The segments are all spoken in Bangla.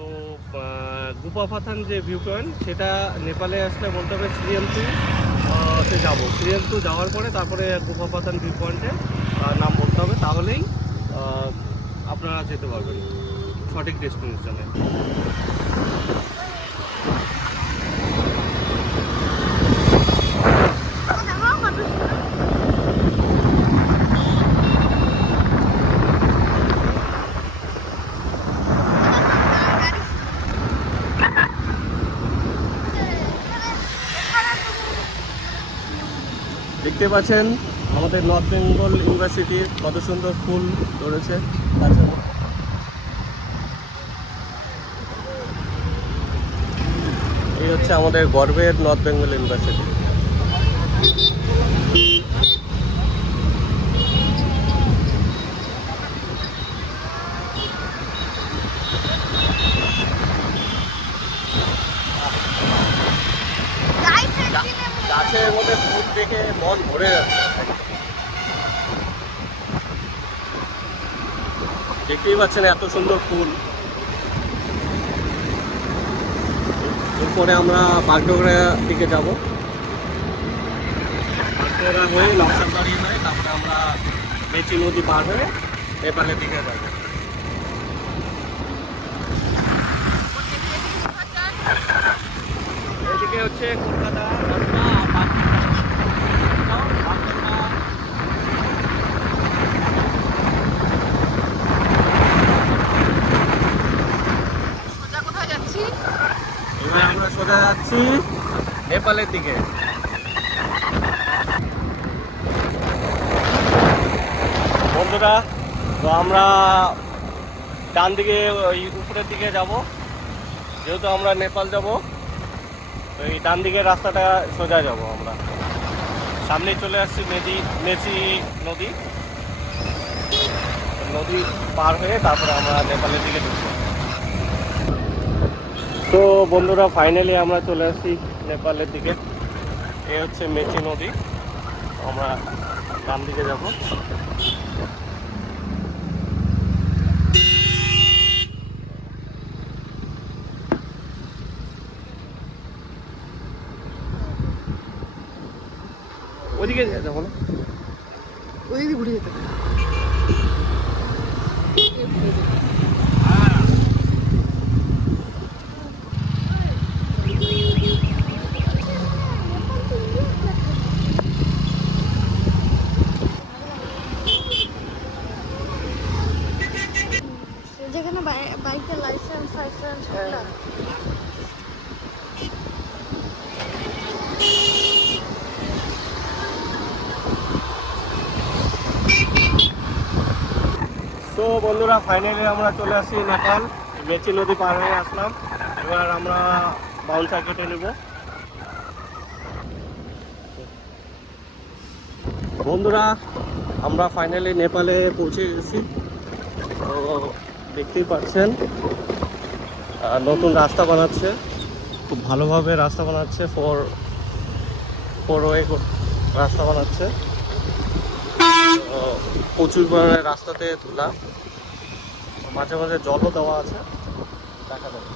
তো গুপাপাথান যে ভিউ পয়েন্ট সেটা নেপালে আসলে বলতে হবে শ্রীয়ন্তু তে যাবো। শ্রীয়ন্তু যাওয়ার পরে তারপরে গুপাপাথান ভিউ পয়েন্টে নাম বলতে হবে, তাহলেই আপনারা যেতে পারবেন সঠিক ডেস্টিনেশনে। দেখতে পাচ্ছেন আমাদের নর্থ বেঙ্গল ইউনিভার্সিটির কত সুন্দর ফুল ধরেছে। এই হচ্ছে আমাদের গর্বের নর্থ বেঙ্গল ইউনিভার্সিটি। গাছের মধ্যে ফুল দেখে মন ভরে যাচ্ছে। দেখতেই পাচ্ছেন এত সুন্দর ফুল। এরপরে আমরা বাগডোগরা দিকে যাব। বাগডোগরা হয়ে লক্ষ্মণবাড়ি হয়ে তারপরে আমরা মেচি নদী পার হয়ে নেপালের দিকে যাব। এদিকে হচ্ছে কলকাতা আমরা সোজা যাচ্ছি নেপালের দিকে। বন্ধুরা, তো আমরা ডান দিকে ওই উপরের দিকে যাব, যেহেতু আমরা নেপাল যাব। তো এই ডান দিকের রাস্তাটা সোজা যাব আমরা। সামনেই চলে আসছি মেচি নদী। নদী পার হয়ে তারপরে আমরা নেপালের দিকে ঢুকবো। তো বন্ধুরা, ফাইনালি আমরা চলে আসছি নেপালের দিকে। এ হচ্ছে মেচি নদী। আমরা ডান দিকে যাব। ওইদিকে যাবো না, ওইদিকে ঘুরে যেতে হবে। যেখানে বাইকের লাইসেন্স ফাইসেন্স তো বন্ধুরা, ফাইনালি আমরা চলে আসছি নেপাল। মেচি নদী পার হয়ে আসলাম। এবার আমরা বাউন্সা কেটে নেব। বন্ধুরা, আমরা ফাইনালি নেপালে পৌঁছে গেছি। তো দেখতেই পাচ্ছেন নতুন রাস্তা বানাচ্ছে, খুব ভালোভাবে রাস্তা বানাচ্ছে। ফোর ওয়ে রাস্তা বানাচ্ছে। প্রচুর পরিমাণে রাস্তাতে ধুলা, মাঝে মাঝে জলও দেওয়া আছে, দেখা যাবে।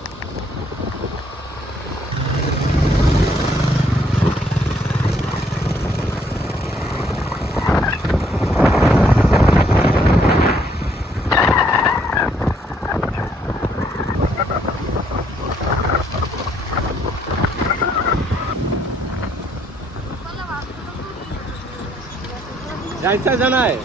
যাইছা জানায়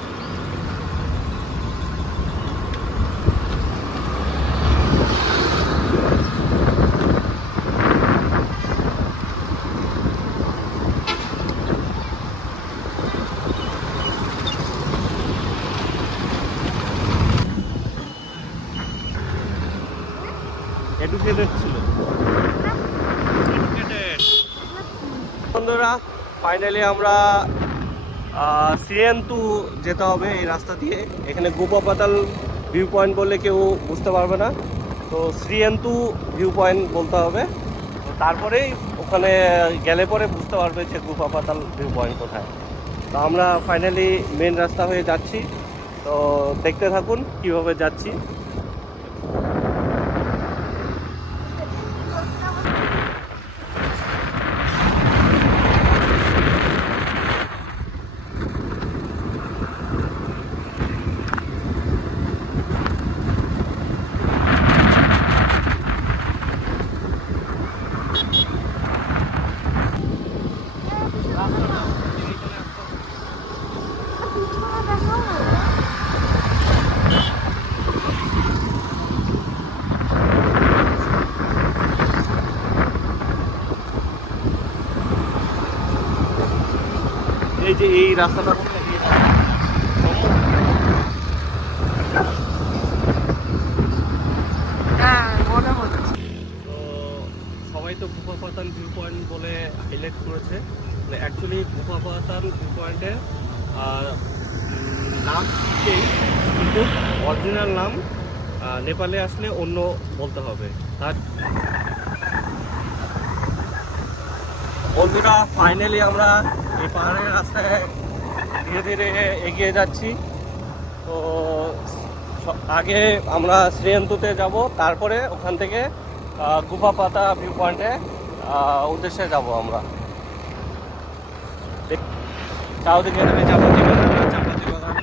এডুকেটেড ছিল। বন্ধুরা, ফাইনালি আমরা শ্রীয়ন্তু যেতে হবে এই রাস্তা দিয়ে। এখানে গুপাপাতাল ভিউ পয়েন্ট বললে কেউ বুঝতে পারবে না, তো শ্রীয়ন্তু ভিউ পয়েন্ট বলতে হবে। তো তারপরেই ওখানে গেলে পরে বুঝতে পারবে যে গুপাপাতাল ভিউ পয়েন্ট কোথায়। তো আমরা ফাইনালি মেন রাস্তা হয়ে যাচ্ছি। তো দেখতে থাকুন কিভাবে যাচ্ছি। এই যে এই রাস্তাটা মনে হয় এই রাস্তা। হ্যাঁ মনে হচ্ছে। তো সবাই তো গুফাপাতাল ভিউ পয়েন্ট বলে হাইলাইট করেছে, অ্যাকচুয়ালি গুফাপাতাল ভিউ পয়েন্টের নাম ঠিকই, কিন্তু অরিজিনাল নাম নেপালে আসলে অন্য বলতে হবে। তার বন্ধুরা ফাইনালি আমরা এই পাহাড়ের রাস্তায় ধীরে ধীরে এগিয়ে যাচ্ছি। তো আগে আমরা শ্রীয়ন্তুতে যাব, তারপরে ওখান থেকে গুফাপাতা ভিউ পয়েন্টে উদ্দেশ্যে যাব আমরা। চারদিকে এখানে চাপাতি বাগান, চাপাতি বাগান।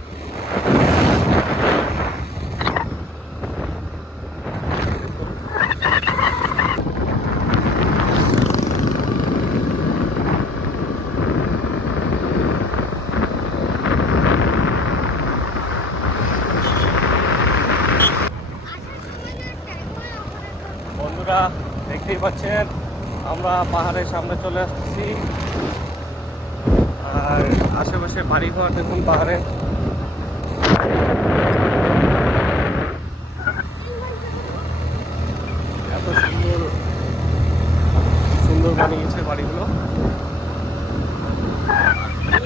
বন্ধুরা দেখতেই পাচ্ছেন আমরা পাহাড়ের সামনে চলে আসছি, আর আশেপাশে বাড়িঘর দেখুন পাহাড়ে। এত সুন্দর সুন্দর বানিয়েছে বাড়িগুলো।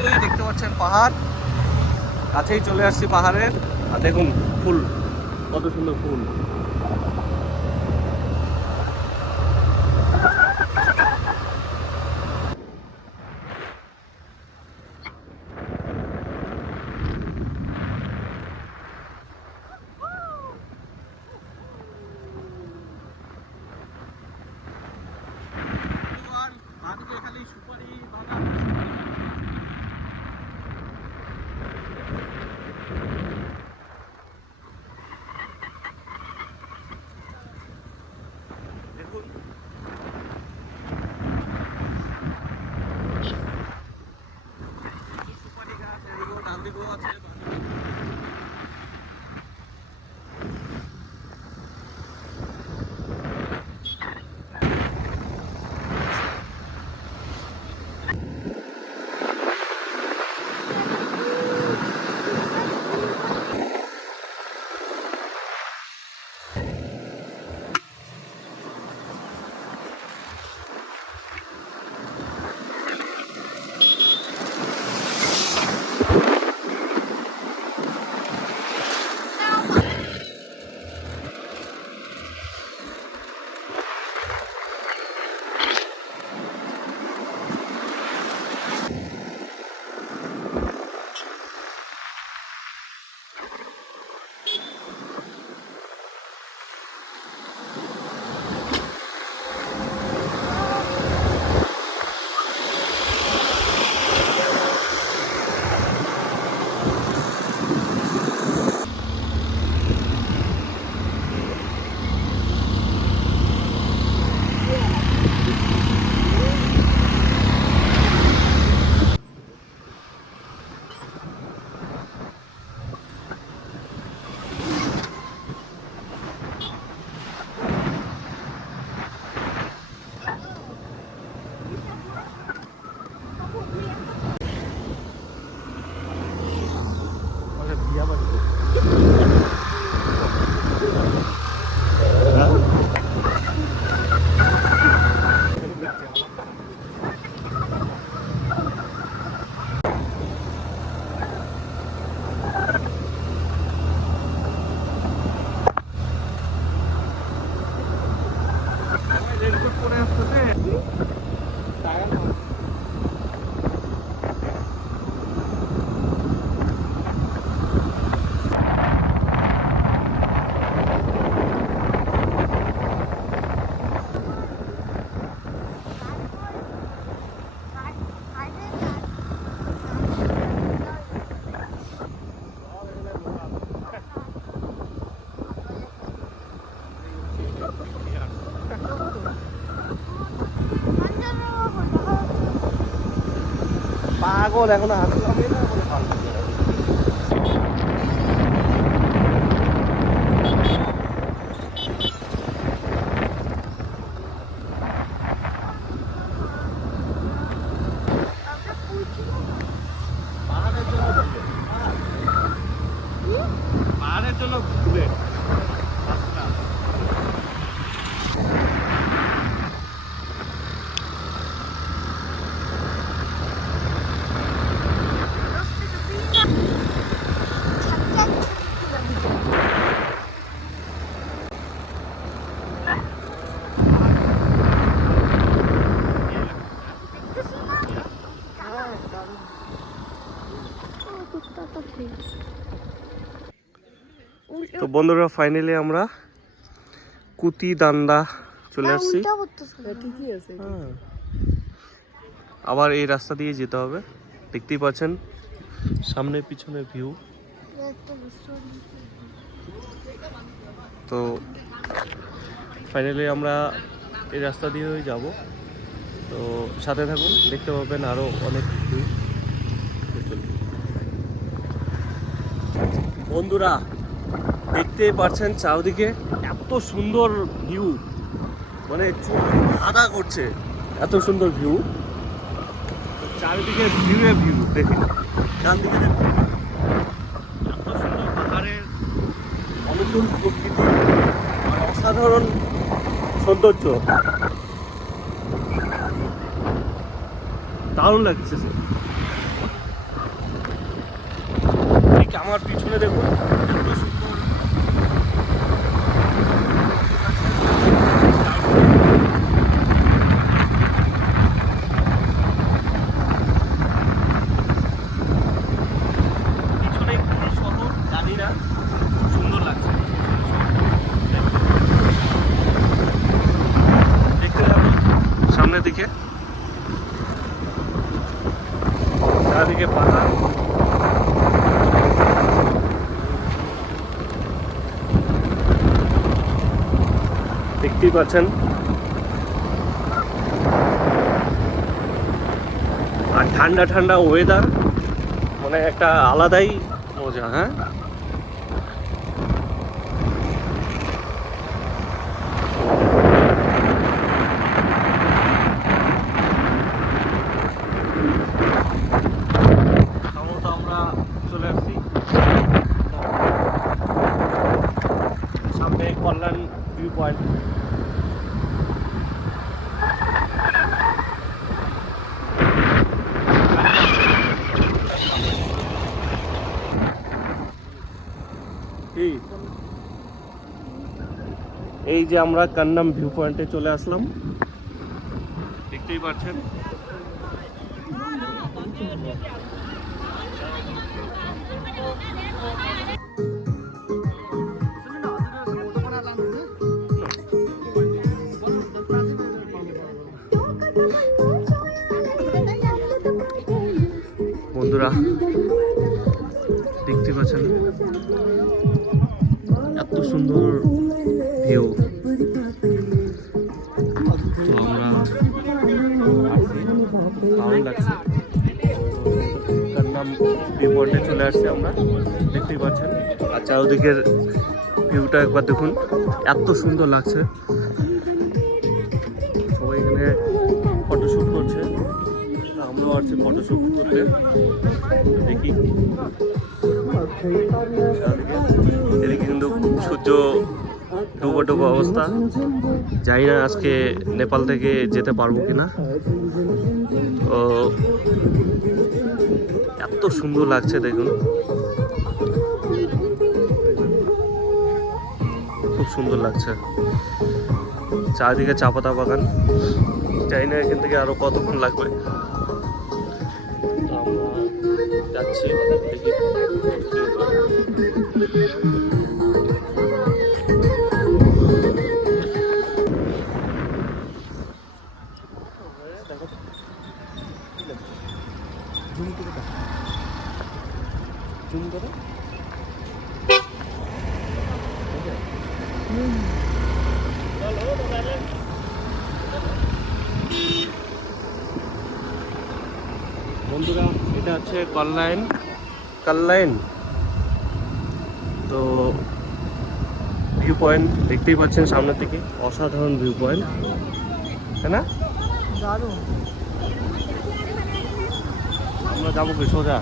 ওই দেখতে পাচ্ছেন পাহাড়, কাছেই চলে আসছি পাহাড়ের। আর দেখুন ফুল, কত সুন্দর ফুল। খালি সুপারি বাগান। দেখুন সুপারি গাছ, এদিকেও ডান দিকেও আছে। পাগল, এখন আসলাম না বলে ভালো লাগে না। বন্ধুরা ফাইনালি আমরা কুতি দান্দা চলে আসছি। ঠিকই আছে। হ্যাঁ। আবার এই রাস্তা দিয়ে যেতে হবে, দেখতেই পাচ্ছেন সামনে পিছনে ভিউ। তো ফাইনালি আমরা এই রাস্তা দিয়েই যাব, তো সাথে থাকুন, দেখতে পাবেন আরো অনেক ভিউ। বন্ধুরা দেখতেই পাচ্ছেন চারদিকে এত সুন্দর ভিউ, মানে চোখ আদা করছে, এত সুন্দর ভিউ। চারিদিকে ভিউয়ে ভিউ, দেখুন ডান দিকে দেখুন এত সুন্দর পাহাড়ের অনুকূল প্রকৃতি আর অসাধারণ সৌন্দর্য, দারুণ লাগছে। ঠিক আমার পিছনে দেখুন এত সুন্দর পিছনে একটু শহর, জানি না, খুব সুন্দর লাগছে। দেখতে যাবো সামনের দিকে, চারিদিকে পাহাড়। দেখতেই পাচ্ছেন আর ঠান্ডা ঠান্ডা ওয়েদার, মানে একটা আলাদাই মজা। হ্যাঁ, আমরা চলে আসছি সামনে কল্যাণ ভিউ পয়েন্ট। এই যে আমরা কান্নাম ভিউ পয়েন্টে চলে আসলাম, দেখতেই পাচ্ছেন। বন্ধুরা দেখতে পাচ্ছেন এত সুন্দর ভিউ। তো আমরা দারুণ লাগছে, কান্নাম ভিউ পয়েন্টে চলে আসছি আমরা, দেখতেই পাচ্ছেন। আর চারদিকের ভিউটা একবার দেখুন, এত সুন্দর লাগছে। সবাই এখানে ফটোশ্যুট করছে, আমরাও আসছি ফটোশ্যুট করতে। দেখি এদিকে কিন্তু সূর্য ডুবো ডুবো অবস্থা, জানি না আজকে নেপাল থেকে যেতে পারবো কিনা। তো এত সুন্দর লাগছে দেখুন, খুব সুন্দর লাগছে। চারিদিকে চা পাতা বাগান, জানি না এখান থেকে আরো কতক্ষণ লাগবে। যাচ্ছি, দেখি। বন্ধুরা এটা হচ্ছে কল্যাণ। তো ভিউ পয়েন্ট দেখতেই পাচ্ছেন সামনের থেকে, অসাধারণ ভিউ পয়েন্ট, তাই না? দারুণ। আমরা যাবো কি সোজা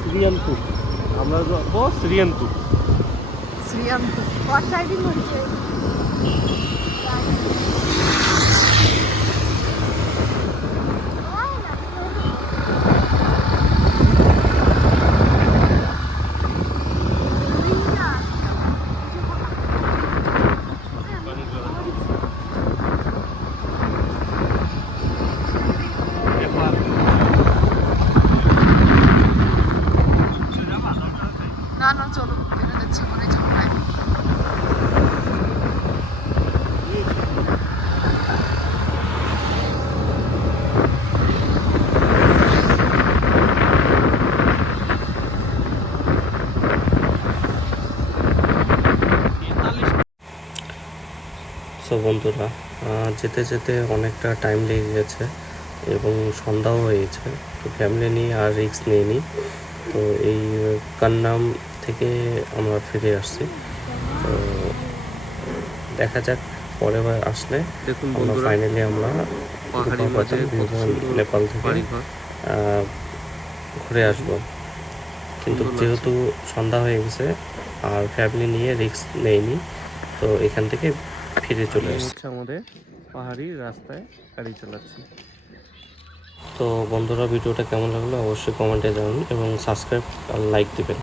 শ্রীয়ন্তপুর, আমরা যাবো শ্রীয়ন্তপুর। হর্স রাইডিং হচ্ছে। সো বন্ধুরা, যেতে যেতে অনেকটা টাইম লেগে গেছে এবং সন্ধ্যাও হয়েছে। তো ফ্যামিলি নিয়ে আর রিস্ক নিইনি। তো এই কান্নাম থেকে আমরা ফিরে আসছি। তো দেখা যাক পরে আসলে দেখুন আমরা বন্ধুরা, ফাইনালি আমরা পাহাড়ির মাঝে কত সুন্দর নেপাল থেকে বাড়িঘর। ঘুরে আসব। কিন্তু সুন্দর লাগছে। যেহেতু সন্ধ্যা হয়ে গেছে আর ফ্যামিলি নিয়ে রিস্ক নেইনি, তো এখান থেকে ফিরে চলে এই আসছি। হচ্ছে আমাদের পাহাড়ি রাস্তায় গাড়ি চালাচ্ছি। তো বন্ধুরা, ভিডিওটা কেমন লাগলো অবশ্যই কমেন্টে জানান এবং সাবস্ক্রাইব আর লাইক দিবেন।